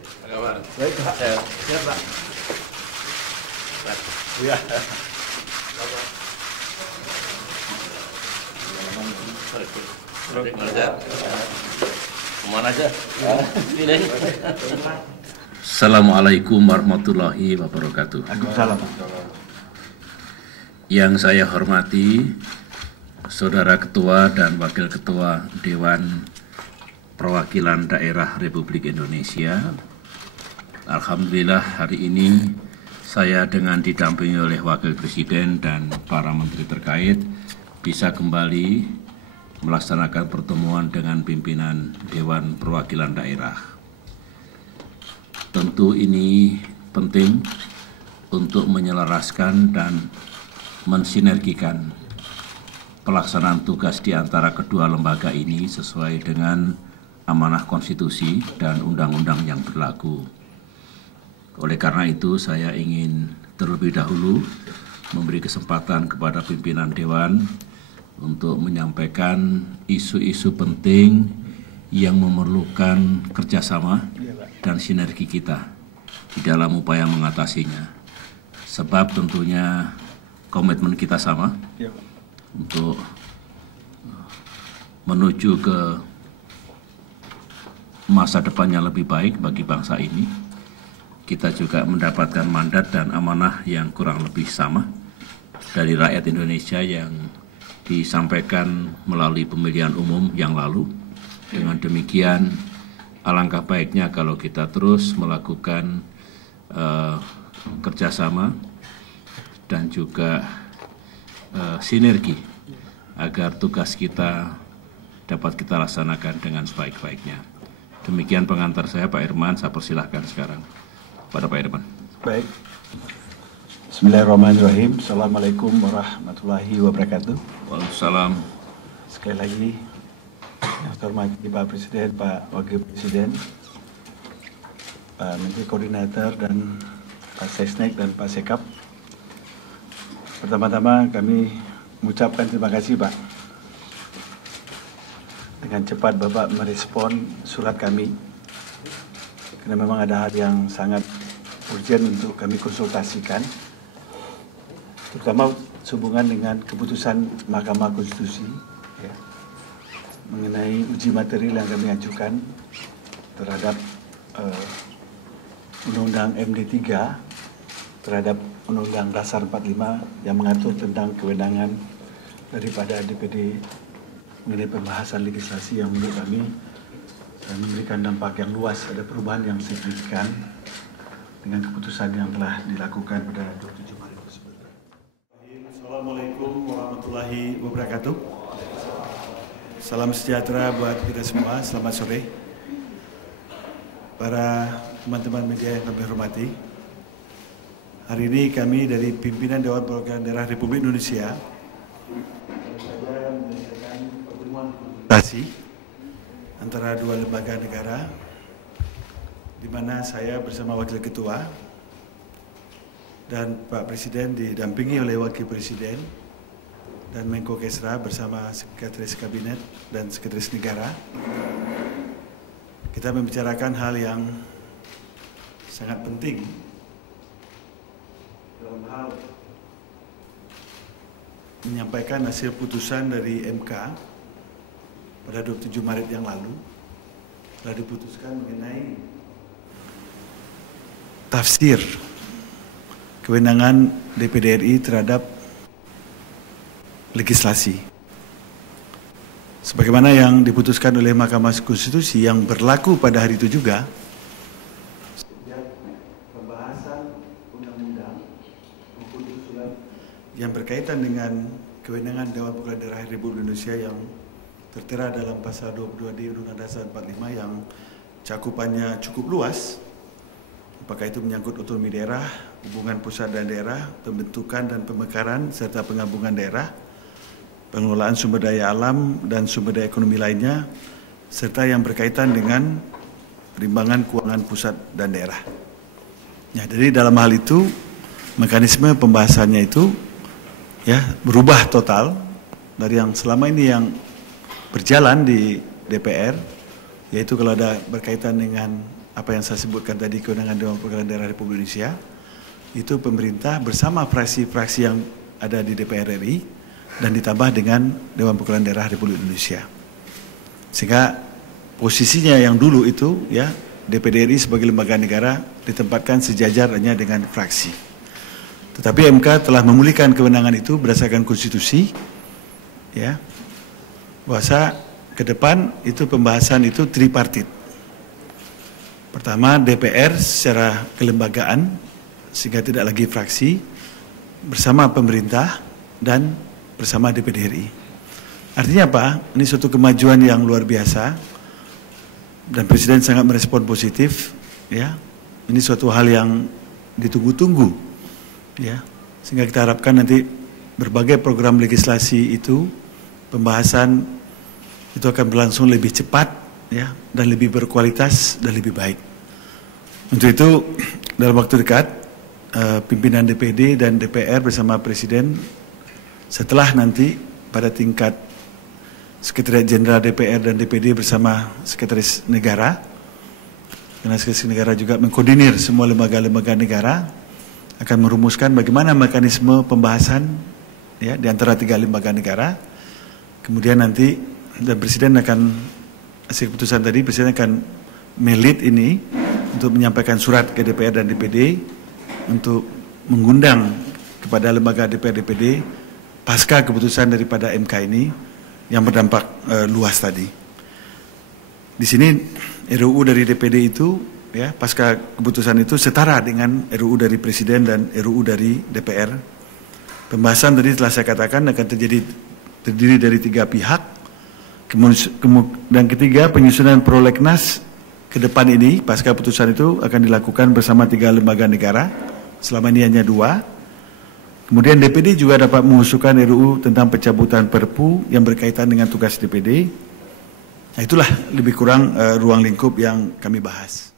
Kabar. Baik Pak. Siap Pak. Iya. Mana aja? Kemana aja? Pilih. Assalamualaikum warahmatullahi wabarakatuh. Waalaikumsalam. Yang saya hormati Saudara Ketua dan Wakil Ketua Dewan Perwakilan Daerah Republik Indonesia. Alhamdulillah hari ini saya dengan didampingi oleh Wakil Presiden dan para menteri terkait bisa kembali melaksanakan pertemuan dengan pimpinan Dewan Perwakilan Daerah. Tentu ini penting untuk menyelaraskan dan mensinergikan pelaksanaan tugas di antara kedua lembaga ini sesuai dengan amanah konstitusi dan undang-undang yang berlaku. Oleh karena itu, saya ingin terlebih dahulu memberi kesempatan kepada pimpinan Dewan untuk menyampaikan isu-isu penting yang memerlukan kerjasama dan sinergi kita di dalam upaya mengatasinya. Sebab tentunya komitmen kita sama untuk menuju ke masa depan yang lebih baik bagi bangsa ini. Kita juga mendapatkan mandat dan amanah yang kurang lebih sama dari rakyat Indonesia yang disampaikan melalui pemilihan umum yang lalu. Dengan demikian, alangkah baiknya kalau kita terus melakukan kerjasama dan juga sinergi agar tugas kita dapat kita laksanakan dengan sebaik-baiknya. Demikian pengantar saya, Pak Irman. Saya persilahkan sekarang pada Pak Irman. Baik. Bismillahirrahmanirrahim. Assalamualaikum warahmatullahi wabarakatuh. Waalaikumsalam. Sekali lagi, yang terhormati Pak Presiden, Pak Wakil Presiden, Pak Menteri Koordinator dan Pak Sesnek dan Pak Sekap. Pertama-tama kami mengucapkan terima kasih Pak. Dengan cepat Bapak merespon surat kami. Karena memang ada hal yang sangat urgent untuk kami konsultasikan. Terutama sehubungan dengan keputusan Mahkamah Konstitusi ya, mengenai uji material yang kami ajukan terhadap Undang-Undang MD3 terhadap Undang-Undang Dasar 45 yang mengatur tentang kewenangan daripada DPD mengenai pembahasan legislasi yang menurut kami memberikan dampak yang luas, ada perubahan yang signifikan dengan keputusan yang telah dilakukan pada 27 Maret tersebut. Assalamualaikum warahmatullahi wabarakatuh. Salam sejahtera buat kita semua, selamat sore. Para teman-teman media yang kami hormati, hari ini kami dari pimpinan Dewan Perwakilan Daerah Republik Indonesia menyelesaikan pertemuan konsultasi antara dua lembaga negara, di mana saya bersama Wakil Ketua dan Pak Presiden didampingi oleh Wakil Presiden dan Menko Kesra bersama Sekretaris Kabinet dan Sekretaris Negara. Kita membicarakan hal yang sangat penting dalam hal menyampaikan hasil putusan dari MK pada 27 Maret yang lalu telah diputuskan mengenai tafsir kewenangan DPD RI terhadap legislasi. Sebagaimana yang diputuskan oleh Mahkamah Konstitusi yang berlaku pada hari itu juga, sejak pembahasan undang-undang maupun usulan yang berkaitan dengan kewenangan Dewan Perwakilan Daerah Republik Indonesia yang tertera dalam pasal 22 di Undang-Undang Dasar 45 yang cakupannya cukup luas, apakah itu menyangkut otonomi daerah, hubungan pusat dan daerah, pembentukan dan pemekaran serta penggabungan daerah, pengelolaan sumber daya alam dan sumber daya ekonomi lainnya, serta yang berkaitan dengan perimbangan keuangan pusat dan daerah. Ya, jadi dalam hal itu mekanisme pembahasannya itu ya berubah total dari yang selama ini yang berjalan di DPR, yaitu kalau ada berkaitan dengan apa yang saya sebutkan tadi, kewenangan Dewan Perwakilan Daerah Republik Indonesia, itu pemerintah bersama fraksi-fraksi yang ada di DPR RI dan ditambah dengan Dewan Perwakilan Daerah Republik Indonesia. Sehingga posisinya yang dulu itu ya DPD RI sebagai lembaga negara ditempatkan sejajar hanya dengan fraksi. Tetapi MK telah memulihkan kewenangan itu berdasarkan konstitusi, ya, bahwa ke depan itu pembahasan itu tripartit. Pertama DPR secara kelembagaan sehingga tidak lagi fraksi, bersama pemerintah dan bersama DPD RI. Artinya apa? Ini suatu kemajuan yang luar biasa dan Presiden sangat merespon positif, ya. Ini suatu hal yang ditunggu-tunggu, ya. Sehingga kita harapkan nanti berbagai program legislasi itu pembahasan itu akan berlangsung lebih cepat, ya, dan lebih berkualitas dan lebih baik. Untuk itu dalam waktu dekat pimpinan DPD dan DPR bersama Presiden setelah nanti pada tingkat Sekretariat Jenderal DPR dan DPD bersama Sekretaris Negara, karena Sekretaris Negara juga mengkoordinir semua lembaga-lembaga negara, akan merumuskan bagaimana mekanisme pembahasan ya di antara 3 lembaga negara. Kemudian nanti dan Presiden akan hasil keputusan tadi, Presiden akan melit ini untuk menyampaikan surat ke DPR dan DPD untuk mengundang kepada lembaga DPR DPD pasca keputusan daripada MK ini yang berdampak luas tadi. Di sini RUU dari DPD itu ya pasca keputusan itu setara dengan RUU dari Presiden dan RUU dari DPR. Pembahasan tadi telah saya katakan akan terdiri dari 3 pihak. Dan ketiga, penyusunan prolegnas ke depan ini pasca keputusan itu akan dilakukan bersama 3 lembaga negara. Selama ini hanya 2. Kemudian DPD juga dapat mengusulkan RUU tentang pencabutan Perpu yang berkaitan dengan tugas DPD. Nah, itulah lebih kurang ruang lingkup yang kami bahas.